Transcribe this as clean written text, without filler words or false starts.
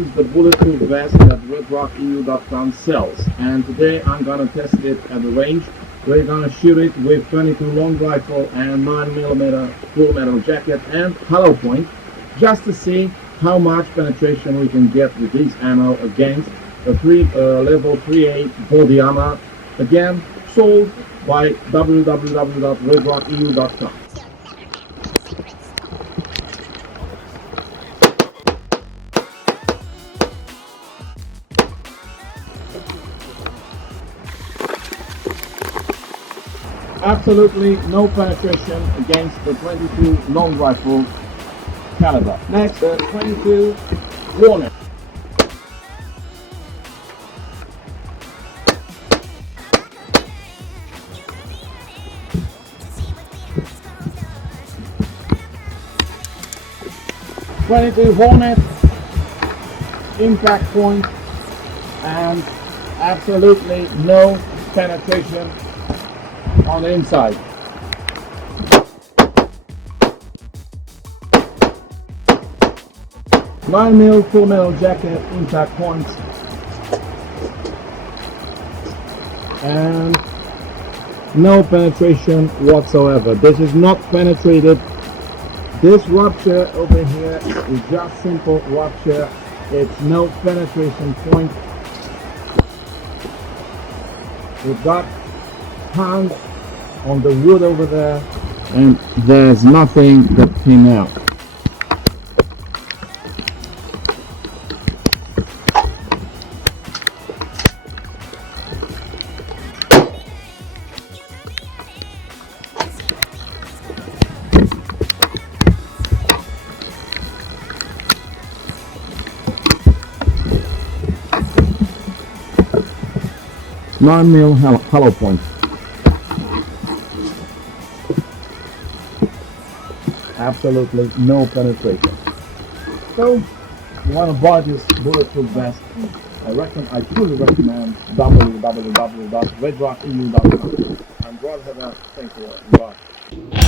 is the bulletproof vest that REVO.com sells, and today I'm gonna test it at the range. We're gonna shoot it with 22 long rifle and 9mm full metal jacket and hollow point, just to see how much penetration we can get with this ammo against a level 3A body armor. Again, sold by www.revo.com. Absolutely no penetration against the 22 long rifle caliber. Next, the 22 Warner. .22 Hornet, impact point, and absolutely no penetration on the inside. Nine mil full metal jacket, impact points, and no penetration whatsoever. This is not penetrated. This rupture over here is just simple rupture. It's no penetration point. We've got hand on the wood over there, and there's nothing that came out. Nine mil hollow point. Absolutely no penetration. So, if you want to buy this bulletproof vest, I truly recommend www.redrockeu.com. I'm Broadheader. Thanks for watching. Bye.